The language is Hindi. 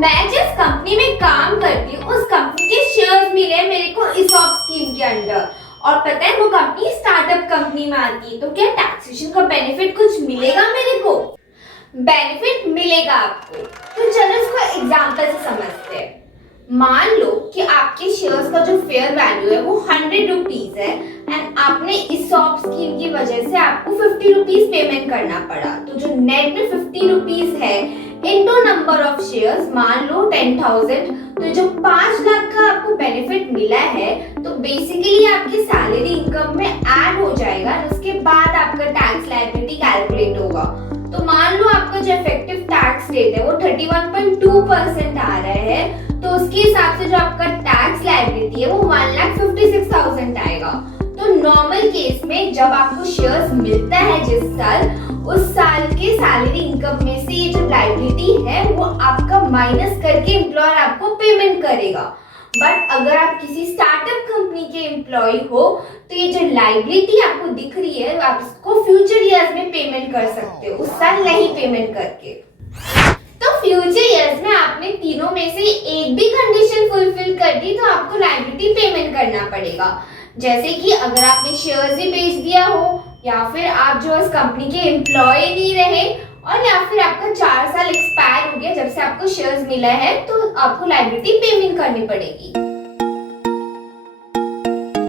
मैं जिस कंपनी में काम करती हूँ उस कंपनी के शेयर्स मिले मेरे को ESOP स्कीम के अंडर। और पता है वो कंपनी स्टार्टअप कंपनी में आती है, तो क्या टैक्सेशन का बेनिफिट कुछ मिलेगा मेरे को? बेनिफिट मिलेगा आपको। तो चलो इसको एग्जांपल से समझते हैं। मान लो कि आपके शेयर्स का जो फेयर वैल्यू है वो 100 रुपीज है एंड आपने ESOP स्कीम की वजह से आपको 50 रुपीज पेमेंट करना पड़ा। तो जो नेट में 50 रुपीज है इनटू नंबर ऑफ शेयर्स, मान लो 10,000, तो जो 5 लाख का आपको बेनिफिट मिला है तो बेसिकली आपकी सैलरी इनकम में ऐड हो जाएगा और उसके बाद आपका टैक्स लायबिलिटी कैलकुलेट होगा। तो मान लो आपका जो इफेक्टिव टैक्स रेट है वो 31.2% आ रहा है, तो उसके हिसाब से जो आपका टैक्स लायबिलिटी है वो 1,56,000 आएगा। तो नॉर्मल केस में जब आपको शेयर्स मिलता है जिस साल, उस साल के सैलरी इनकम में से ये जो लायबिलिटी है वो आपका माइनस करके एम्प्लॉयर आपको पेमेंट करेगा। बट अगर आप किसी स्टार्टअप कंपनी के एम्प्लॉय हो तो ये जो लायबिलिटी आपको दिख रही है आप इसको फ्यूचर ईयर्स में पेमेंट कर सकते हो, उस साल नहीं पेमेंट करके। तो फ्यूचर ईयर्स में आपने तीनों में से एक भी कंडीशन फुलफिल कर दी तो आपको लायबिलिटी पेमेंट करना पड़ेगा। जैसे कि अगर आपने शेयर्स ही बेच दिया हो, या फिर आप जो इस कंपनी के एम्प्लॉय नहीं रहे, और या फिर आपका 4 साल एक्सपायर हो गया जब से आपको शेयर्स मिला है, तो आपको लायबिलिटी पेमेंट करनी पड़ेगी।